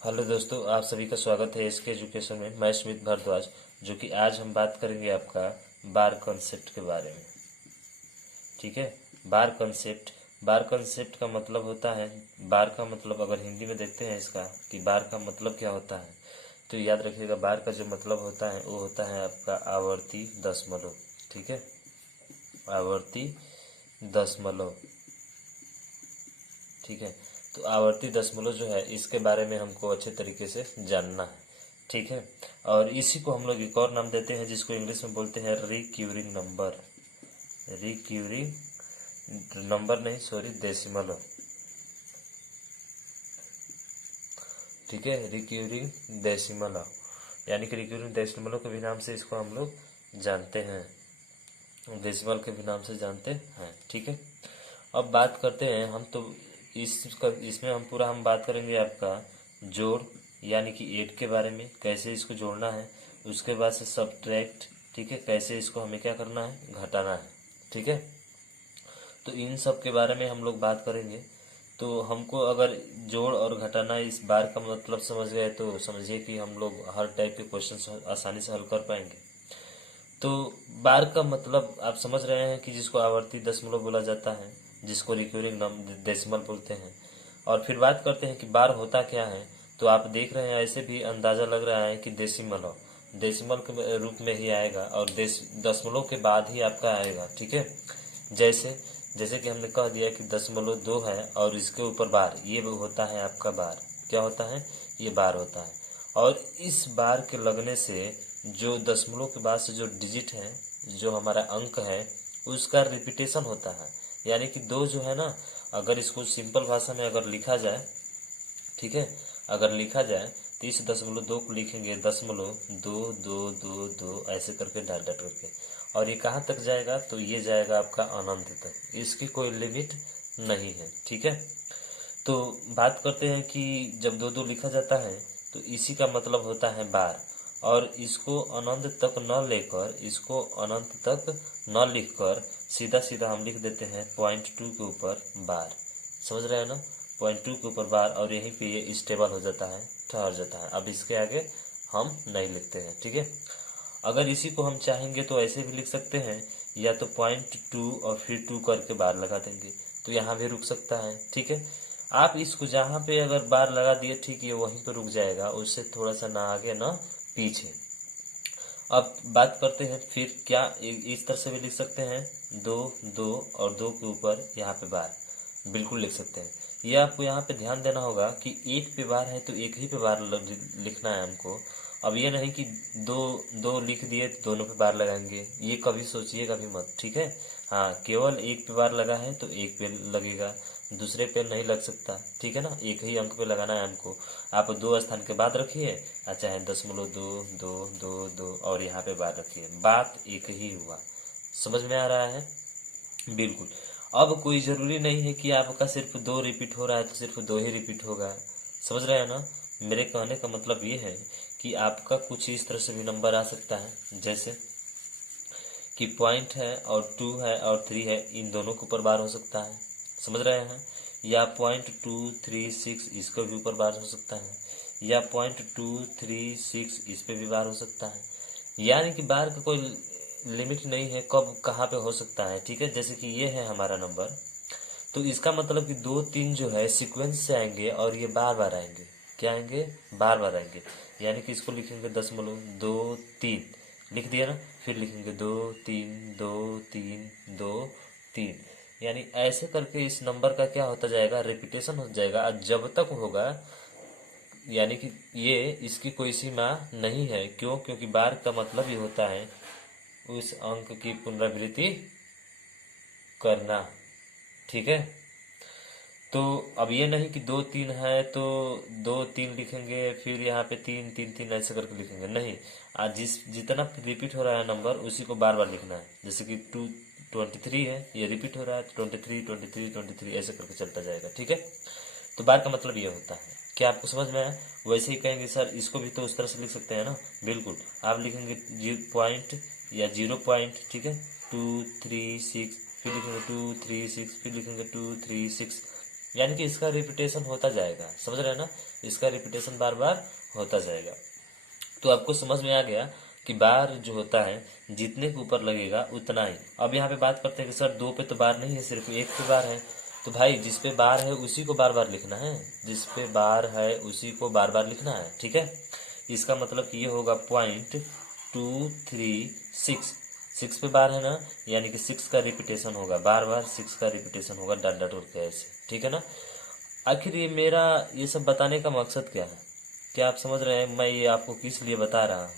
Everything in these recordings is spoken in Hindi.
हेलो दोस्तों, आप सभी का स्वागत है एसके एजुकेशन में। मैं स्मित भारद्वाज, जो कि आज हम बात करेंगे आपका बार कॉन्सेप्ट के बारे में। ठीक है। बार कॉन्सेप्ट का मतलब होता है, बार का मतलब अगर हिंदी में देखते हैं इसका कि बार का मतलब क्या होता है, तो याद रखिएगा बार का जो मतलब होता है वो होता है आपका आवर्ती दशमलव। ठीक है, आवर्ती दशमलव। ठीक है। तो आवर्ती दशमलव जो है इसके बारे में हमको अच्छे तरीके से जानना है। ठीक है। और इसी को हम लोग एक और नाम देते हैं जिसको इंग्लिश में बोलते हैं रिक्यूरिंग नंबर। रिक्यूरिंग नंबर नहीं, सॉरी, डेसिमल। ठीक है, रिक्यूरिंग डेसिमल, यानी कि रिक्यूरिंग डेसिमल के भी नाम से इसको हम लोग जानते हैं, डेसिमल के भी नाम से जानते हैं। ठीक है। अब बात करते हैं हम तो इसमें हम बात करेंगे आपका जोड़, यानी कि एड के बारे में, कैसे इसको जोड़ना है। उसके बाद से सब्ट्रैक्ट। ठीक है, कैसे इसको हमें क्या करना है, घटाना है। ठीक है। तो इन सब के बारे में हम लोग बात करेंगे। तो हमको अगर जोड़ और घटाना इस बार का मतलब समझ गए तो समझिए कि हम लोग हर टाइप के क्वेश्चन आसानी से हल कर पाएंगे। तो बार का मतलब आप समझ रहे हैं कि जिसको आवर्ती दशमलव बोला जाता है, जिसको रिक्यूरिंग डेसिमल बोलते हैं। और फिर बात करते हैं कि बार होता क्या है। तो आप देख रहे हैं, ऐसे भी अंदाजा लग रहा है कि डेसिमल डेसिमल के रूप में ही आएगा और दशमलव के बाद ही आपका आएगा। ठीक है। जैसे जैसे कि हमने कह दिया कि दशमलव 2 है और इसके ऊपर बार, ये होता है आपका बार। क्या होता है, ये बार होता है। और इस बार के लगने से जो दशमलव के बाद से जो डिजिट है, जो हमारा अंक है, उसका रिपीटेशन होता है। यानी कि दो जो है ना, अगर इसको सिंपल भाषा में अगर लिखा जाए, ठीक है, अगर लिखा जाए तो इस दशमलव 2 को लिखेंगे दशमलव 2 2 2 2 ऐसे करके डॉट डॉट करके। और ये कहाँ तक जाएगा, तो ये जाएगा आपका अनंत तक, इसकी कोई लिमिट नहीं है। ठीक है। तो बात करते हैं कि जब दो दो लिखा जाता है तो इसी का मतलब होता है बार। और इसको अनंत तक न लेकर, इसको अनंत तक न लिखकर सीधा सीधा हम लिख देते हैं .2 के ऊपर बार। समझ रहे हैं ना, .2 के ऊपर बार, और यहीं पे ये स्टेबल हो जाता है, ठहर जाता है। अब इसके आगे हम नहीं लिखते हैं। ठीक है। अगर इसी को हम चाहेंगे तो ऐसे भी लिख सकते हैं, या तो .2 और फिर 2 करके बार लगा देंगे, तो यहाँ भी रुक सकता है। ठीक है। आप इसको जहाँ पे अगर बार लगा दिए, ठीक है, वहीं पे रुक जाएगा, उससे थोड़ा सा ना आगे ना पीछे। अब बात करते हैं फिर क्या, इस तरह से भी लिख सकते हैं, 2 2 और 2 के ऊपर यहाँ पे बार, बिल्कुल लिख सकते हैं। ये आपको यहाँ पे ध्यान देना होगा कि एक पे बार है तो एक ही पे बार लिखना है हमको। अब ये नहीं कि दो दो लिख दिए तो दोनों पे बार लगाएंगे, ये कभी सोचिएगा भी मत। ठीक है। हाँ, केवल एक पे बार लगा है तो एक पे लगेगा, दूसरे पे नहीं लग सकता। ठीक है ना, एक ही अंक पे लगाना है हमको। आप दो स्थान के बाद रखिए, चाहे दशमलव 2 2 2 2 और यहाँ पे बार रखिए, बात एक ही हुआ। समझ में आ रहा है, बिल्कुल। अब कोई जरूरी नहीं है कि आपका सिर्फ 2 रिपीट हो रहा है तो सिर्फ 2 ही रिपीट होगा। समझ रहे हैं ना, मेरे कहने का मतलब ये है कि आपका कुछ इस तरह से भी नंबर आ सकता है, जैसे कि पॉइंट है और 2 है और 3 है, इन दोनों के ऊपर बार हो सकता है। समझ रहे हैं। या .236 इसके भी ऊपर बार हो सकता है, या .236 इस पे भी बार हो सकता है। यानी कि बार का कोई लिमिट नहीं है, कब कहाँ पे हो सकता है। ठीक है। जैसे कि ये है हमारा नंबर, तो इसका मतलब कि 2 3 जो है सीक्वेंस से आएंगे और ये बार बार आएंगे। क्या आएंगे, बार बार आएंगे। यानी कि इसको लिखेंगे दशमलव 2 3, लिख दिया ना, फिर लिखेंगे 2 3 2 3 2 3। यानी ऐसे करके इस नंबर का क्या होता जाएगा, रिपीटेशन हो जाएगा, और जब तक होगा, यानी कि ये इसकी कोई सीमा नहीं है। क्यों, क्योंकि बार का मतलब ये होता है उस अंक की पुनरावृत्ति करना। ठीक है। तो अब ये नहीं कि 2 3 है तो 2 3 लिखेंगे, फिर यहाँ पे 3 3 3 ऐसे करके लिखेंगे, नहीं। आज जितना रिपीट हो रहा है नंबर उसी को बार बार लिखना है। जैसे कि 23 है, ये रिपीट हो रहा है, 23 23 23 ऐसे करके चलता जाएगा। ठीक है। तो बार का मतलब ये होता है। क्या आपको समझ में आया। वैसे ही कहेंगे सर इसको भी तो उस तरह से लिख सकते हैं ना, बिल्कुल। आप लिखेंगे पॉइंट या 0 पॉइंट, ठीक है, 2 3 6, फिर लिखेंगे 2 3 6, फिर लिखेंगे 2 3 6, यानी कि इसका रिपीटेशन होता जाएगा, समझ रहे हैं ना, इसका रिपीटेशन बार बार होता जाएगा। तो आपको समझ में आ गया कि बार जो होता है जितने के ऊपर लगेगा उतना ही। अब यहाँ पे बात करते हैं कि सर 2 पे तो बार नहीं है, सिर्फ 1 पे बार है। तो भाई जिस पे बार है उसी को बार बार लिखना है, जिस पे बार है उसी को बार बार लिखना है, ठीक है। इसका मतलब कि ये होगा 0.236, 6 पे बार है ना, यानी कि 6 का रिपीटेशन होगा, बार बार 6 का रिपीटेशन होगा, डॉट डॉट करके ऐसे, ठीक है ना। आखिर ये मेरा ये सब बताने का मकसद क्या है, क्या आप समझ रहे हैं मैं ये आपको किस लिए बता रहा हूँ?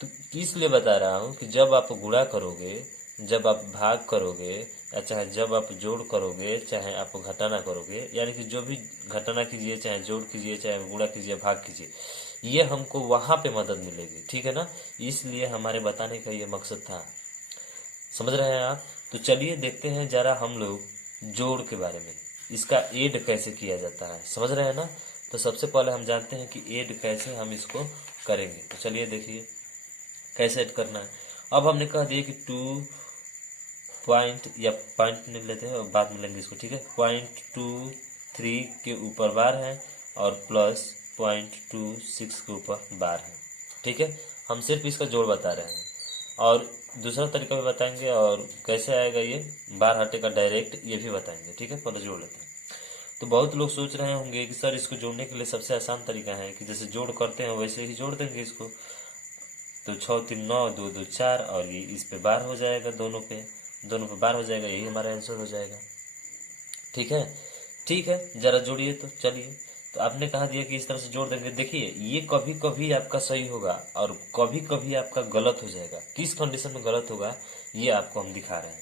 तो किस लिए बता रहा हूँ कि जब आप गुणा करोगे, जब आप भाग करोगे, या चाहे जब आप जोड़ करोगे, चाहे आप घटाना करोगे, यानी कि जो भी घटाना कीजिए, चाहे जोड़ कीजिए, चाहे गुणा कीजिए, भाग कीजिए, ये हमको वहां पे मदद मिलेगी, ठीक है ना। इसलिए हमारे बताने का ये मकसद था, समझ रहे हैं आप। तो चलिए देखते हैं जरा हम लोग जोड़ के बारे में, इसका ऐड कैसे किया जाता है, समझ रहे हैं ना। तो सबसे पहले हम जानते हैं कि ऐड कैसे हम इसको करेंगे। तो चलिए देखिए कैसे ऐड करना है। अब हमने कह दिया कि 2 पॉइंट या पॉइंट नहीं लेते हैं और बाद में लेंगे इसको, ठीक है। 0.23 के ऊपर बार है और प्लस 0.26 के ऊपर बार है, ठीक है। हम सिर्फ इसका जोड़ बता रहे हैं और दूसरा तरीका भी बताएंगे और कैसे आएगा ये बार हटेगा डायरेक्ट, ये भी बताएंगे, ठीक है। पहले जोड़ लेते हैं। तो बहुत लोग सोच रहे होंगे कि सर इसको जोड़ने के लिए सबसे आसान तरीका है कि जैसे जोड़ करते हैं वैसे ही जोड़ देंगे इसको। तो 6 3 9 2 2 4 और ये इस पे बार हो जाएगा, दोनों पे बार हो जाएगा, यही हमारा आंसर हो जाएगा, ठीक है। ठीक है, जरा जोड़िए तो चलिए। तो आपने कहा दिया कि इस तरह से जोड़ देंगे। देखिए ये कभी कभी आपका सही होगा और कभी कभी आपका गलत हो जाएगा। किस कंडीशन में गलत होगा ये आपको हम दिखा रहे हैं।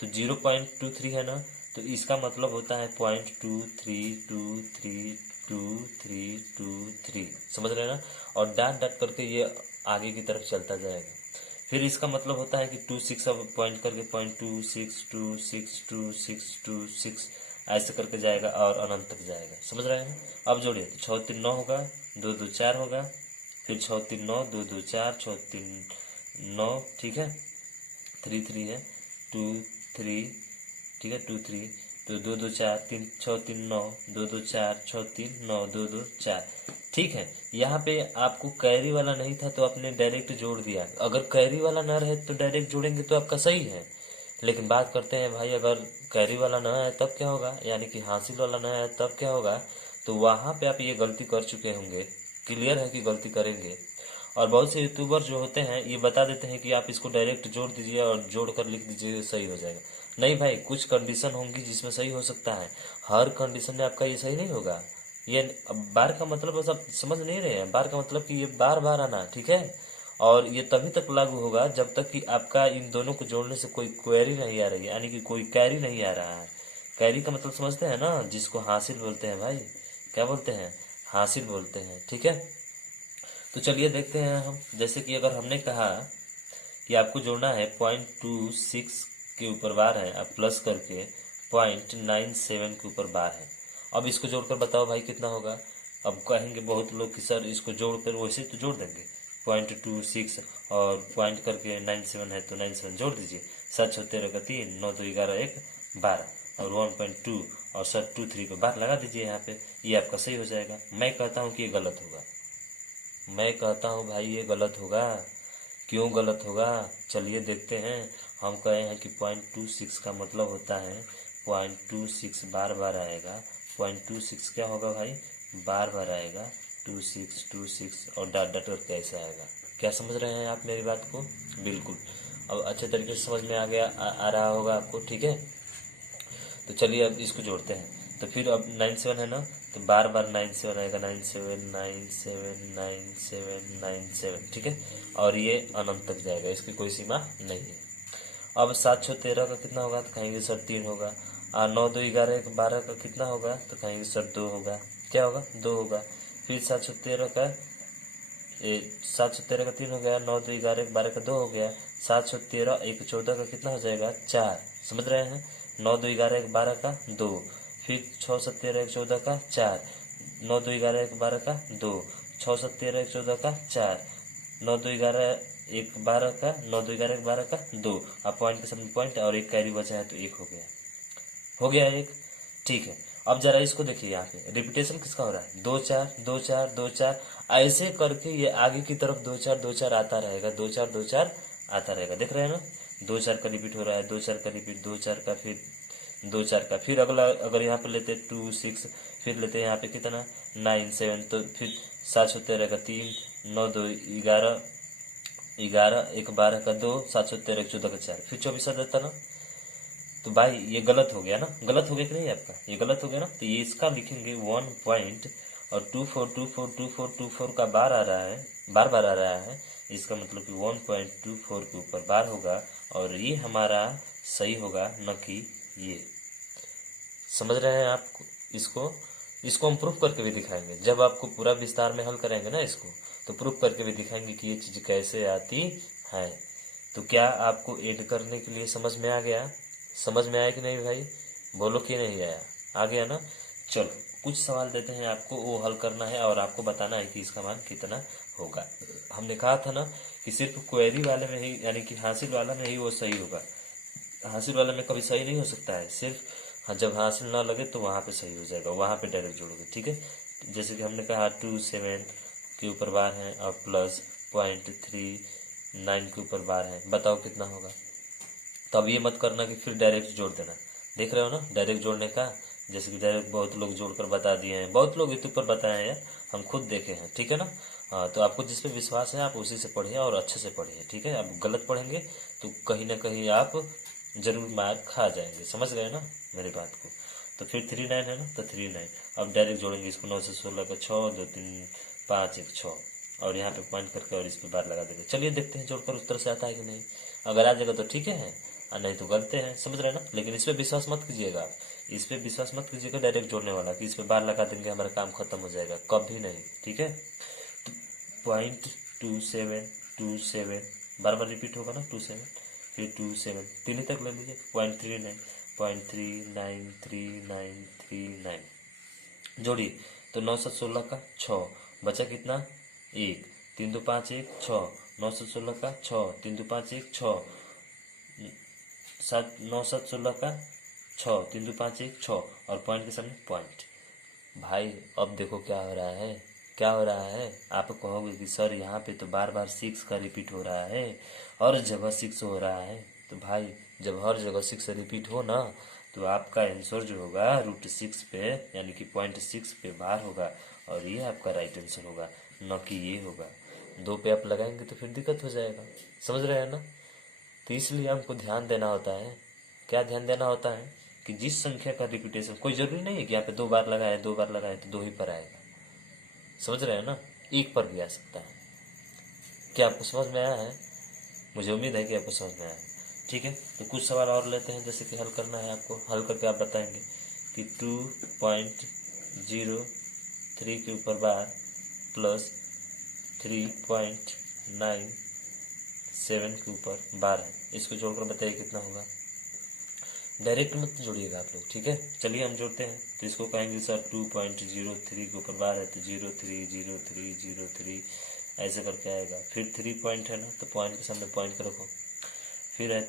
तो 0.23 है ना, तो इसका मतलब होता है 0.23232323, समझ रहे हैं ना। और डाट डाट करके ये आगे की तरफ चलता जाएगा। फिर इसका मतलब होता है कि 26 अब पॉइंट करके 0.26262626 ऐसे करके जाएगा और अनंत तक जाएगा, समझ रहे हैं। अब जोड़िए तो 6 3 9 होगा, 2 2 4 होगा, फिर 6 3 9 2 2 4 6 3 9, ठीक है। 3 3 है 2 3, ठीक है 2 3, तो 2 2 4 3 6 3 9 2 2 4 6 3 9 2 2 4, ठीक है। यहाँ पे आपको कैरी वाला नहीं था तो आपने डायरेक्ट जोड़ दिया। अगर कैरी वाला ना रहे तो डायरेक्ट जोड़ेंगे तो आपका सही है। लेकिन बात करते हैं भाई अगर कैरी वाला ना है तब क्या होगा, यानी कि हासिल वाला ना है तब क्या होगा। तो वहां पे आप ये गलती कर चुके होंगे, क्लियर है कि गलती करेंगे। और बहुत से यूट्यूबर जो होते हैं ये बता देते हैं कि आप इसको डायरेक्ट जोड़ दीजिए और जोड़ कर लिख दीजिए सही हो जाएगा। नहीं भाई, कुछ कंडीशन होंगी जिसमें सही हो सकता है, हर कंडीशन में आपका ये सही नहीं होगा। ये बार का मतलब बस आप समझ नहीं रहे हैं, बार का मतलब कि ये बार बार आना, ठीक है। और ये तभी तक लागू होगा जब तक कि आपका इन दोनों को जोड़ने से कोई क्वेरी नहीं आ रही है, यानी कि कोई कैरी नहीं आ रहा है। कैरी का मतलब समझते हैं ना, जिसको हासिल बोलते हैं भाई, क्या बोलते हैं, हासिल बोलते हैं, ठीक है। तो चलिए देखते हैं हम, जैसे कि अगर हमने कहा कि आपको जोड़ना है 0.26 के ऊपर बार है, अब प्लस करके 0.97 के ऊपर बार है। अब इसको जोड़कर बताओ भाई कितना होगा। अब कहेंगे बहुत लोग कि सर इसको जोड़कर वैसे तो जोड़ देंगे, 0.26 और पॉइंट करके 97 है तो 97 जोड़ दीजिए। 7 6 13 का 3, 9 2 11 1 12 और 1.2 और सर 2 3 को बार लगा दीजिए यहाँ पे, ये आपका सही हो जाएगा। मैं कहता हूँ कि ये गलत होगा, मैं कहता हूँ भाई ये गलत होगा। क्यों गलत होगा, चलिए देखते हैं। हम कहे हैं कि 0.26 का मतलब होता है 0.26 बार बार आएगा। 0.26 क्या होगा भाई, बार बार आएगा, 2626 और डॉट डॉट करके ऐसे आएगा। क्या समझ रहे हैं आप मेरी बात को, बिल्कुल। अब अच्छे तरीके से समझ में आ गया, आ रहा होगा आपको, ठीक है। तो चलिए अब इसको जोड़ते हैं। तो फिर अब 97 है ना, तो बार बार 97 आएगा, 97 97 97 97, ठीक है। और ये अनंत तक जाएगा, इसकी कोई सीमा नहीं है। अब 7 6 13 का कितना होगा, तो कहेंगे सर 3 होगा। और 9 2 11 12 का कितना होगा, तो कहेंगे सर 2 होगा। क्या होगा, 2 होगा। फिर 7 6 13 का 7 6 13 का 3 हो गया, 9 2 11 12 का 2 हो गया। 7 6 13 1 14 का कितना हो जाएगा, 4, समझ रहे हैं। 9 2 11 12 का 2, फिर 6 7 13 1 14 का 4, 9 2 11 12 का 2, 6 7 13 1 14 का 4, 9 2 11 12 का 9 2 11 12 का 2। अब पॉइंट के सामने पॉइंट और एक कैरी बचा है तो 1 हो गया, हो गया 1, ठीक है। अब जरा इसको देखिए, यहाँ पे रिपीटेशन किसका हो रहा है, 2 4 2 4 2 4, ऐसे करके ये आगे की तरफ 2 4 2 4 आता रहेगा, 2 4 2 4 आता रहेगा। देख रहे हैं ना, 2 4 का रिपीट हो रहा है, 2 4 का रिपीट, 2 4 का, फिर 2 4 का, फिर अगला अगर यहाँ पे लेते 2 6, फिर लेते हैं यहाँ पे कितना 9 7, तो फिर 7 सौ 13 का 3, 9 2 11, 11 1 12 का 2, 7 सौ 13 14 का 4, फिर 24 आ जाता ना। तो भाई ये गलत हो गया ना, गलत हो गया कि नहीं आपका, ये गलत हो गया ना। तो ये इसका लिखेंगे 1 पॉइंट और 24 का बार आ रहा है, बार बार आ रहा है, इसका मतलब कि 1.24 के ऊपर बार होगा और ये हमारा सही होगा, न कि ये। समझ रहे हैं आप इसको? इसको हम प्रूफ करके भी दिखाएंगे, जब आपको पूरा विस्तार में हल करेंगे ना इसको, तो प्रूफ करके भी दिखाएंगे कि ये चीज कैसे आती है। तो क्या आपको ऐड करने के लिए समझ में आ गया? समझ में आया कि नहीं भाई? बोलो कि नहीं आया? आ गया ना? चलो कुछ सवाल देते हैं आपको, वो हल करना है और आपको बताना है कि इसका मान कितना होगा। हमने कहा था ना कि सिर्फ क्वेरी वाले में ही, यानी कि हासिल वाला में ही वो सही होगा, हासिल वाले में कभी सही नहीं हो सकता है। सिर्फ जब हासिल ना लगे तो वहाँ पे सही हो जाएगा, वहाँ पे डायरेक्ट जोड़ोगे, ठीक है। जैसे कि हमने कहा 2 7 के ऊपर बार है और प्लस 0.39 के ऊपर बार है, बताओ कितना होगा। तो अब ये मत करना कि फिर डायरेक्ट जोड़ देना, देख रहे हो ना डायरेक्ट जोड़ने का, जैसे कि डायरेक्ट बहुत लोग जोड़कर बता दिए हैं, बहुत लोग यूट्यूब पर बताए हैं यार, हम खुद देखे हैं, ठीक है ना। हाँ, तो आपको जिस पे विश्वास है आप उसी से पढ़िए और अच्छे से पढ़िए, ठीक है। आप गलत पढ़ेंगे तो कहीं ना कहीं आप जरूर मार खा जाएंगे, समझ गए ना मेरी बात को। तो फिर 3 9 है ना, तो 3 9 अब डायरेक्ट जोड़ेंगे इसको, 9 से 16 का 6, 2 3 5 1 6, और यहाँ पे पॉइंट करके और इस पे बार लगा देंगे। चलिए देखते हैं जोड़कर उस तरह से आता है कि नहीं, अगर आ जाएगा तो ठीक है और नहीं तो गलते हैं, समझ रहे हैं ना। लेकिन इस पे विश्वास मत कीजिएगा आप, इस पे विश्वास मत कीजिएगा डायरेक्ट जोड़ने वाला कि इस पे बार लगा देंगे हमारा काम खत्म हो जाएगा, कभी नहीं, ठीक है। तो 0.2727 बार बार रिपीट होगा ना, 27 फिर 27, तीन ही तक ले लीजिए, 0.39 जोड़िए। तो 9 7 16 का 6, बचा कितना 1, 3 2 5 1 6, 9 7 16 का 6, 3 2 5 1 6, 9 7 16 का 6, 3 2 5 1 6, और पॉइंट के सामने पॉइंट। भाई अब देखो क्या हो रहा है, क्या हो रहा है। आप कहोगे कि सर यहाँ पे तो बार बार 6 का रिपीट हो रहा है, हर जगह 6 हो रहा है। तो भाई जब हर जगह 6 रिपीट हो ना, तो आपका आंसर जो होगा √6 पे, यानी कि 0.6 पे बार होगा, और ये आपका राइट आंसर होगा, न कि ये होगा। 2 पे आप लगाएंगे तो फिर दिक्कत हो जाएगा, समझ रहे हैं ना। तो इसलिए हमको ध्यान देना होता है, क्या ध्यान देना होता है कि जिस संख्या का रिपीटेशन, कोई जरूरी नहीं है कि यहाँ पे 2 बार लगाए, 2 बार लगाए तो 2 ही पर आएगा, समझ रहे हैं ना, 1 पर भी आ सकता है। क्या आपको समझ में आया है? मुझे उम्मीद है कि आपको समझ में आया है, ठीक है। तो कुछ सवाल और लेते हैं, जैसे कि हल करना है आपको, हल करके आप बताएंगे कि 2.03 के ऊपर बार प्लस 3.97 के ऊपर बार है, इसको जोड़कर बताइए कितना होगा। डायरेक्ट मत जोड़िएगा आप लोग, ठीक है। चलिए हम जोड़ते हैं। तो इसको कहेंगे सर 2.03 के ऊपर बार है तो 030303 ऐसे करके आएगा। फिर 3 पॉइंट है ना, तो पॉइंट के सामने पॉइंट का रखो। फिर है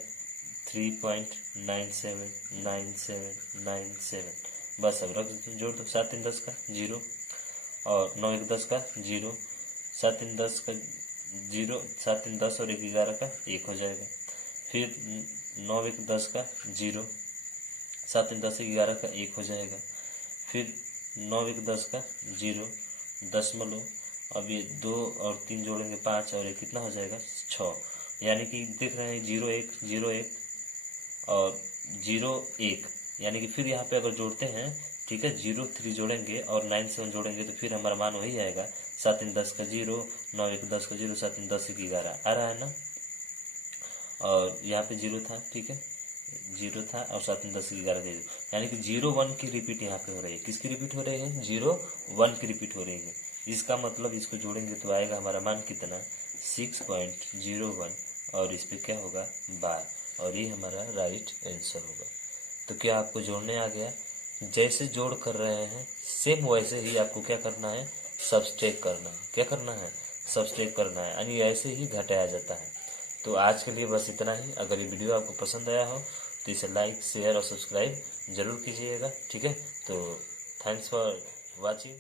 3.979797, बस अब रख जोड़ दो। 7 3 10 का 0 और 9 1 10 का 0, 7 3 10 का 0, 7 3 10 और 1 11 का 1 हो जाएगा। फिर 9 1 10 का 0, 7 3 10 11 का 1 हो जाएगा। फिर 9 1 10 का 0, दशमलव, अब ये 2 और 3 जोड़ेंगे 5 और 1 कितना हो जाएगा 6, यानी कि देख रहे हैं 0 1 0 1 और 0 1, यानी कि फिर यहाँ पे अगर जोड़ते हैं, ठीक है, 0 3 जोड़ेंगे और 9 7 जोड़ेंगे तो फिर हमारा मान वही आएगा। 7 3 10 का 0, 9 1 10 का 0, 7 3 10 1 11 आ रहा है ना। और यहाँ पे 0 था, ठीक है, 0 था और 7 3 10 11 दे दो, यानी कि 0 1 की रिपीट यहाँ पे हो रही है। किसकी रिपीट हो रही है? 0 1 की रिपीट हो रही है। इसका मतलब इसको जोड़ेंगे तो आएगा हमारा मान कितना 6.01, और इस पे क्या होगा बार, और ये हमारा राइट आंसर होगा। तो क्या आपको जोड़ने आ गया? जैसे जोड़ कर रहे हैं सेम वैसे ही आपको क्या करना है, सब्सट्रैक्ट करना है। क्या करना है? सब्सट्रैक्ट करना है, यानी ऐसे ही घटाया जाता है। तो आज के लिए बस इतना ही। अगर ये वीडियो आपको पसंद आया हो तो इसे लाइक, शेयर और सब्सक्राइब जरूर कीजिएगा। ठीक है, तो थैंक्स फॉर वॉचिंग।